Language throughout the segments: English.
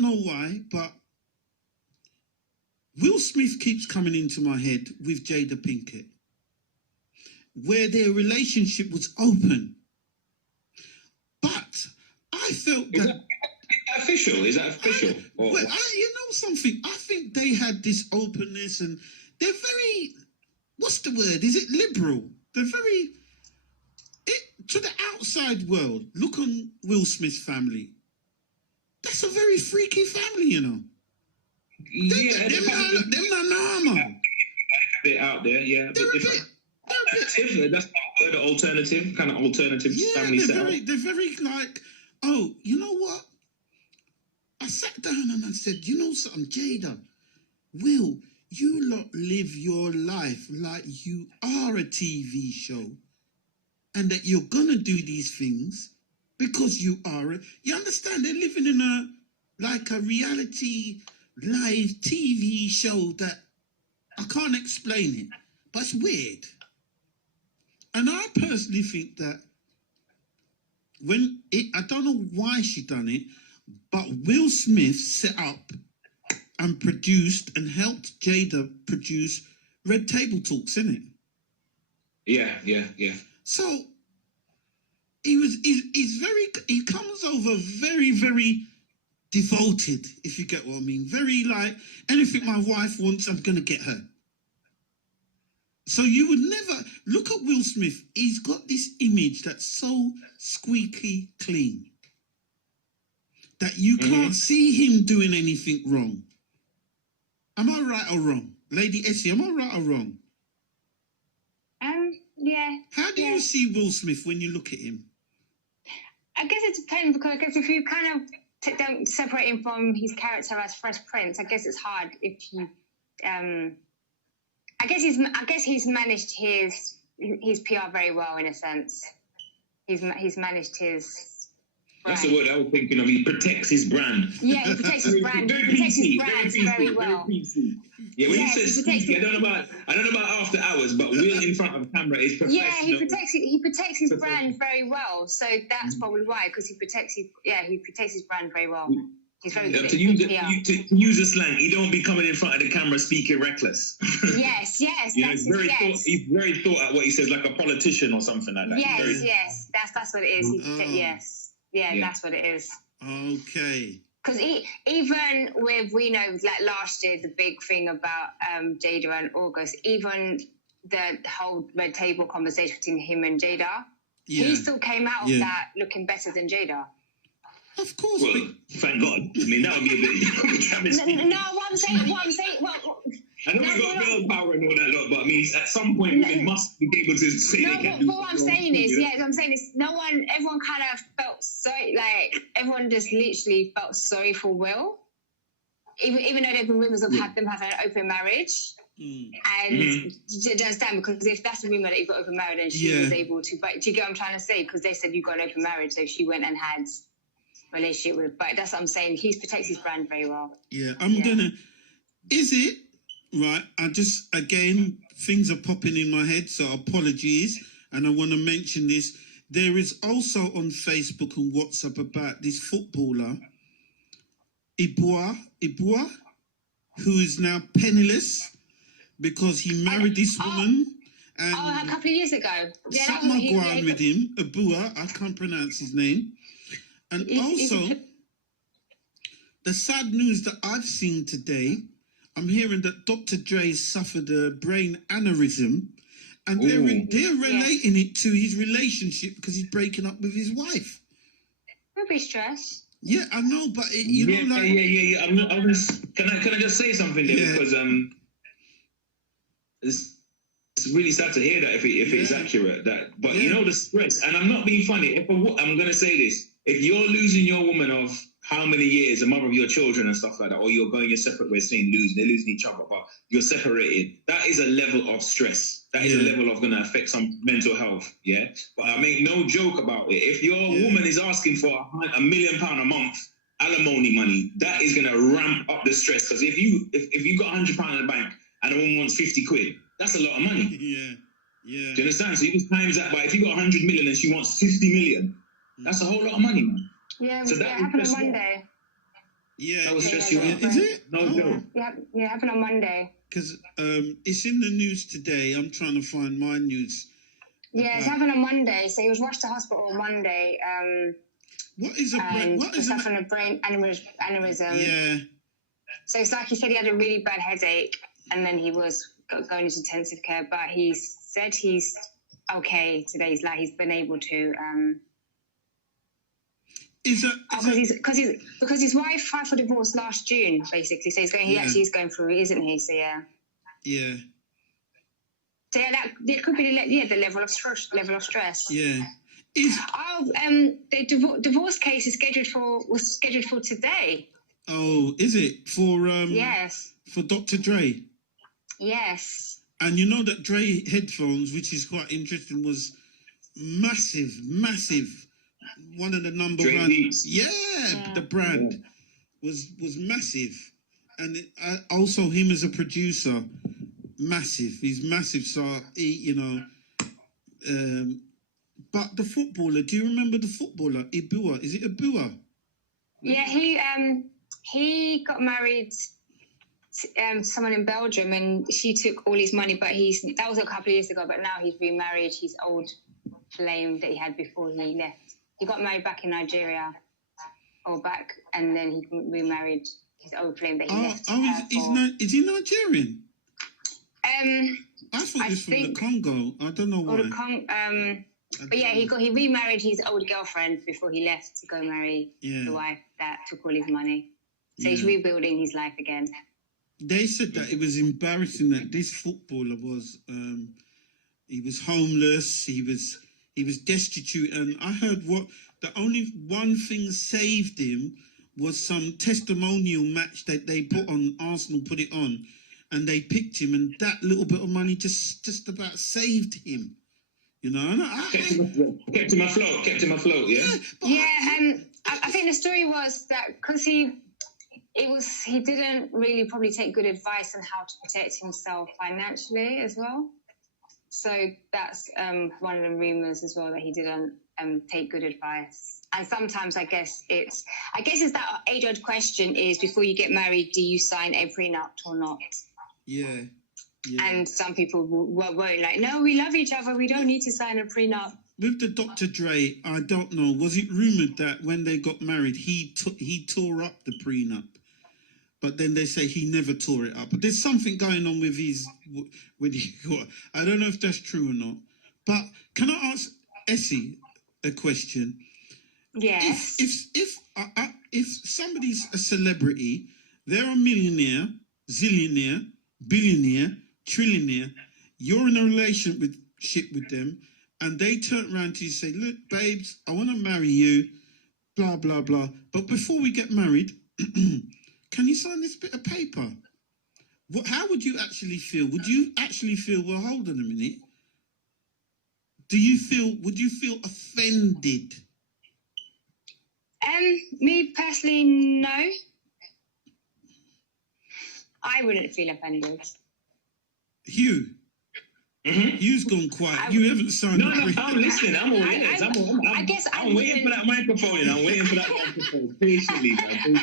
know why, but Will Smith keeps coming into my head with Jada Pinkett, where their relationship was open. But I felt Is that official? Is that official? You know something? I think they had this openness, and they're very, what's the word? Is it liberal? They're very, to the outside world, look on Will Smith's family. That's a very freaky family, you know. They're not normal. Bit out there, yeah. They're a bit different. That's the alternative, kind of alternative family setup. They're very like, oh, you know what? I sat down and I said, you know something, Jada, Will, you lot live your life like you are a TV show, and that you're gonna do these things because you are. You understand? They're living in a reality live TV show that I can't explain it, but it's weird. And I personally think that I don't know why she done it, but Will Smith set up and produced and helped Jada produce Red Table Talks, innit? Yeah. So he comes over very, very devoted, if you get what I mean. Very like, anything my wife wants, I'm gonna get her. So you would never look at Will Smith. He's got this image that's so squeaky clean that you can't see him doing anything wrong. Am I right or wrong? Lady Esi, am I right or wrong? Yeah. How do you see Will Smith when you look at him? I guess it depends, because I guess if you kind of don't separate him from his character as Fresh Prince, I guess it's hard if you... I guess he's managed his PR very well, in a sense. He's managed his... That's the word I was thinking of. He protects his brand. Yeah, he protects his brand. He protects his brand very well. Yeah, when you say squeaky, I don't know about after hours, but Will in front of camera is professional. Yeah, he protects his brand very well. So that's probably why, because he protects his brand very well. He's very good to use a slang, he don't be coming in front of the camera speaking reckless. Yes. He's very thought at what he says, like a politician or something like that. Yes. That's what it is. Yeah, that's what it is. Okay. Because even with, we know, like last year, the big thing about Jada and August, even the whole Red Table conversation between him and Jada, he still came out of that looking better than Jada. Of course. Well, thank God. I mean, that would be a bit... No, what I'm saying, I know we got girl power and all that lot, but I mean, at some point, we must be able to say they can do. But what I'm saying is, everyone kind of felt sorry, like, everyone just literally felt sorry for Will, even though there have been rumours of them having an open marriage. And do you understand? Because if that's a rumour that he got open marriage and she was able to, but do you get what I'm trying to say? Because they said you got an open marriage, so she went and had a relationship with, but that's what I'm saying. He protects his brand very well. Yeah, is it? Right, again, things are popping in my head, so apologies. And I want to mention this. There is also on Facebook and WhatsApp about this footballer, Ibua, who is now penniless because he married this woman. And a couple of years ago. Something going on with him, Ibua, I can't pronounce his name. And also, the sad news that I've seen today, I'm hearing that Dr. Dre suffered a brain aneurysm, and they're relating it to his relationship because he's breaking up with his wife. Don't be stressed. Yeah, I know, but Can I just say something there, because it's really sad to hear that if it is accurate. But you know, the stress, and I'm not being funny. I'm going to say this: if you're losing your woman of how many years, the mother of your children and stuff like that, or you're going your separate ways, they're losing each other, but you're separated, that is a level of stress. That is a level of going to affect some mental health, But I make no joke about it. If your woman is asking for £1 million a month alimony money, that is going to ramp up the stress. Because if you got £100 in the bank and a woman wants 50 quid, that's a lot of money. Yeah. Do you understand? So you just times that by, if you got 100 million and she wants 50 million, that's a whole lot of money, man. Yeah, so that happened on Monday. Yeah. That was Yeah, stressful. yeah. Is it? No joke. Yeah, it happened on Monday. Because it's in the news today. I'm trying to find my news. Yeah, it's happened on Monday. So he was rushed to hospital on Monday. What is a brain? And What was is suffering a brain aneurysm. Yeah. So it's like he said he had a really bad headache, and then he was going into intensive care. But he said he's okay today. He's like he's been able to. Because his wife filed for divorce last June, basically. So he actually is going through, isn't he? So yeah. Yeah. So yeah, it could be the level of stress. Yeah. The divorce case was scheduled for today. Oh, is it for Yes. for Dr. Dre? Yes. And you know that Dre headphones, which is quite interesting, was massive. One of the number Dre one. Beats. Yeah, the brand was massive, and also him as a producer, massive. He's massive. So he, but the footballer. Do you remember the footballer Ibua? Is it Ibua? Yeah, he got married to someone in Belgium, and she took all his money. But that was a couple of years ago. But now he's remarried his old flame that he had before he left. He got married back in Nigeria, and then he remarried his old flame that he left. Is he Nigerian? I thought he was from the Congo. I don't know why. But yeah, he remarried his old girlfriend before he left to go marry the wife that took all his money. So he's rebuilding his life again. They said that it was embarrassing that this footballer was he was homeless, he was destitute, and I heard the only one thing saved him was some testimonial match that they put on, Arsenal put it on, and they picked him, and that little bit of money just about saved him. You know, and kept him afloat, yeah. I think the story was that because he didn't really probably take good advice on how to protect himself financially as well. So that's one of the rumors as well, that he didn't take good advice. And sometimes I guess it's that age-old question is, before you get married, do you sign a prenup or not? Yeah. And some people won't, like, no, we love each other, we don't need to sign a prenup. With the Dr. Dre, I don't know, was it rumoured that when they got married, he tore up the prenup? But then they say he never tore it up. But there's something going on with I don't know if that's true or not. But can I ask Esi a question? Yes. If somebody's a celebrity, they're a millionaire, zillionaire, billionaire, trillionaire, you're in a relationship with them, and they turn around to you and say, look, babes, I want to marry you, blah, blah, blah. But before we get married, can you sign this bit of paper? How would you actually feel? Would you actually feel, well, hold on a minute. Would you feel offended? Me personally, no. I wouldn't feel offended. Hugh? Mm-hmm. Hugh's gone quiet. You haven't signed No, I'm listening. I'm all ears. I'm waiting for that microphone. I'm waiting for that microphone. Patiently, man.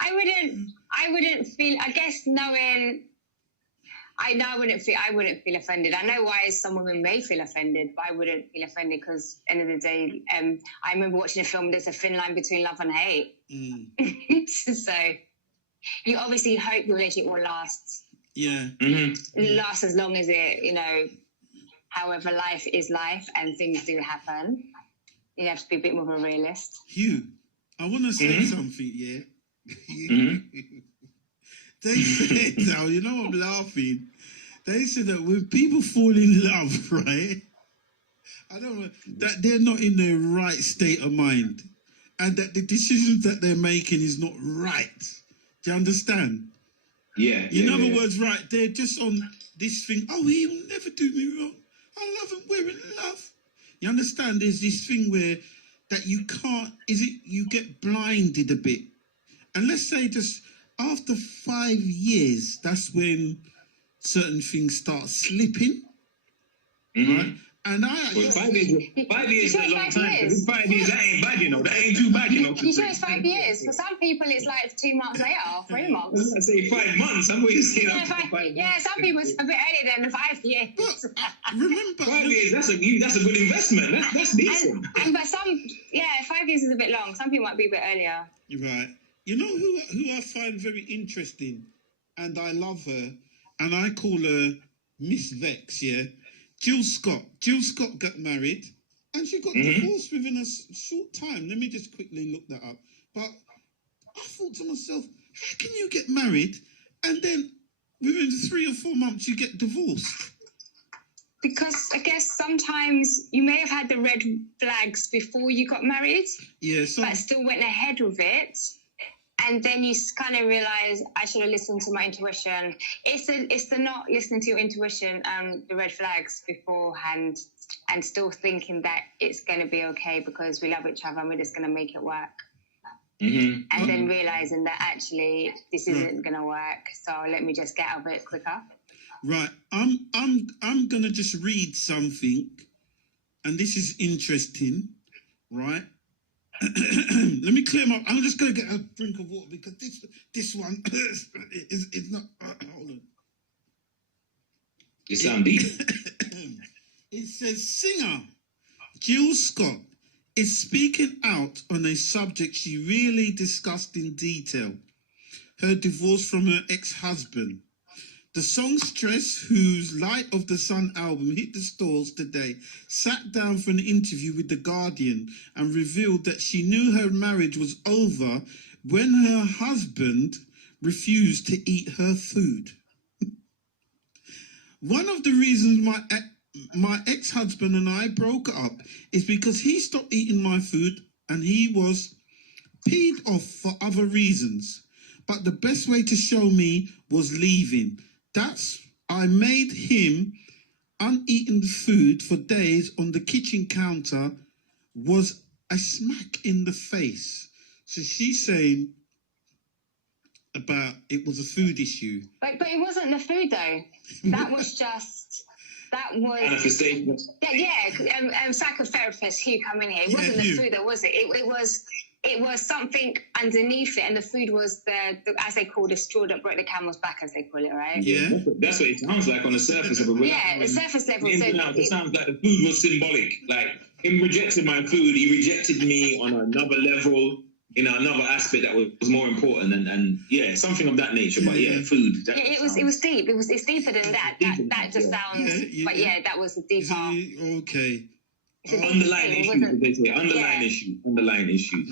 I wouldn't feel. I guess knowing. I wouldn't feel offended. I know why some women may feel offended, but I wouldn't feel offended because, end of the day, I remember watching a film. There's a thin line between love and hate. So you obviously hope your relationship will last. Yeah. Mm-hmm. Last as long as it, however, life is life and things do happen. You have to be a bit more of a realist. Hugh, I want to say something, yeah? They said, now, I'm laughing. They said that when people fall in love, right, I don't know, that they're not in their right state of mind, and that the decisions that they're making is not right. Do you understand? Yeah. In other words, right, they're just on this thing, oh, he'll never do me wrong. I love him, we're in love. You understand? There's this thing where that you can't, you get blinded a bit. And let's say just after 5 years, that's when certain things start slipping, right? And Well, 5 years is a long time. 5 years, that ain't bad, you know. That ain't too bad, you know. You sure it's 5 years? For some people, it's like 2 months later, 3 months. I say 5 months. I'm going to say Yeah, some people it's a bit earlier than the 5 years. But remember, 5 years. That's a good investment. That's decent. But 5 years is a bit long. Some people might be a bit earlier. Right. You know who I find very interesting, and I love her, and I call her Miss Vex, yeah? Jill Scott. Jill Scott got married, and she got divorced within a short time. Let me just quickly look that up. But I thought to myself, how can you get married, and then within 3 or 4 months you get divorced? Because I guess sometimes you may have had the red flags before you got married, but still went ahead with it. And then you kind of realize I should have listened to my intuition. It's the not listening to your intuition and the red flags beforehand and still thinking that it's going to be okay because we love each other and we're just going to make it work. And then realizing that actually this isn't going to work. So let me just get out of it quicker. Right. I'm going to just read something. And this is interesting. Right. Let me clear my. I'm just going to get a drink of water because this one is not. Hold on. You sound deep. It says singer Jill Scott is speaking out on a subject she really discussed in detail: her divorce from her ex-husband. The song Stress, whose Light of the Sun album hit the stores today, sat down for an interview with The Guardian and revealed that she knew her marriage was over when her husband refused to eat her food. One of the reasons my ex-husband and I broke up is because he stopped eating my food and he was peed off for other reasons. But the best way to show me was leaving. I made him uneaten food for days on the kitchen counter was a smack in the face. So she's saying about it was a food issue. But it wasn't the food though. That was manifestation. Psychotherapist Hugh come in here. It wasn't the food though, was it? It was something underneath it, and the food was the as they call the straw that broke the camel's back, as they call it, right? Yeah, that's what it sounds like on the surface of it. The surface level. It sounds like the food was symbolic. Like him rejecting my food, he rejected me on another level, another aspect that was more important, and something of that nature. But food. It was deep. It's deeper than that. That just sounds. But that was a deeper. Okay. Underlying issue.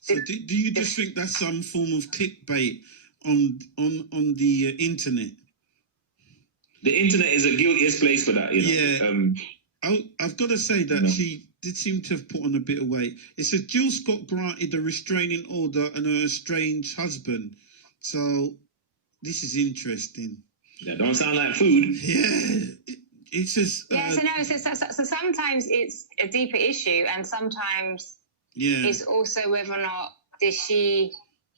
So do you just think that's some form of clickbait on the internet? The internet is a guiltiest place for that, I've got to say that she did seem to have put on a bit of weight. It says Jill Scott granted a restraining order on her estranged husband. So this is interesting. That don't sound like food. Yeah. It says... So sometimes it's a deeper issue, and sometimes it's also whether or not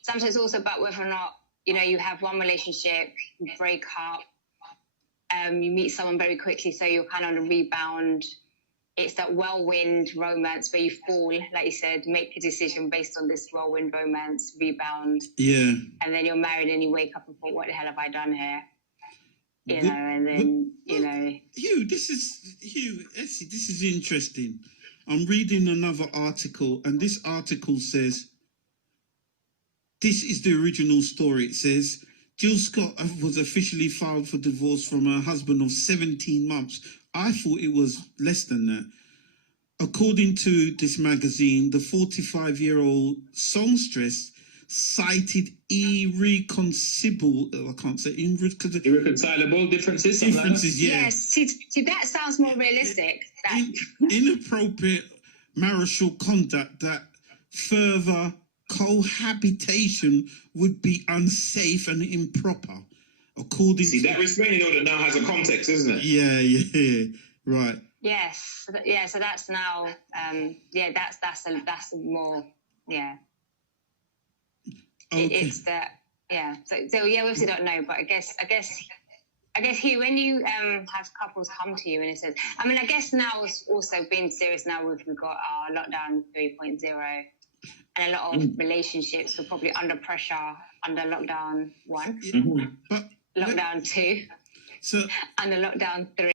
sometimes it's also about whether or not, you have one relationship, you break up, you meet someone very quickly, so you're kind of on a rebound. It's that whirlwind romance where you fall, like you said, make a decision based on this whirlwind romance, rebound. Yeah. And then you're married and you wake up and think, what the hell have I done here? And then, Hugh, Esi, this is interesting. I'm reading another article, and this article says, this is the original story. It says, Jill Scott was officially filed for divorce from her husband of 17 months. I thought it was less than that. According to this magazine, the 45-year-old songstress cited irreconcilable differences. Yes, see, that sounds more realistic. Inappropriate marital conduct that further cohabitation would be unsafe and improper. According to that restraining order now has a context, isn't it? Yeah, right. Yes, so that's now, that's a more, Okay. It's that, So we obviously don't know, but I guess I guess, Hugh, when you have couples come to you and it says, I mean, I guess now it's also been serious now we've got our lockdown 3.0 and a lot of relationships are probably under pressure under lockdown 1, But lockdown 2, so and the lockdown 3.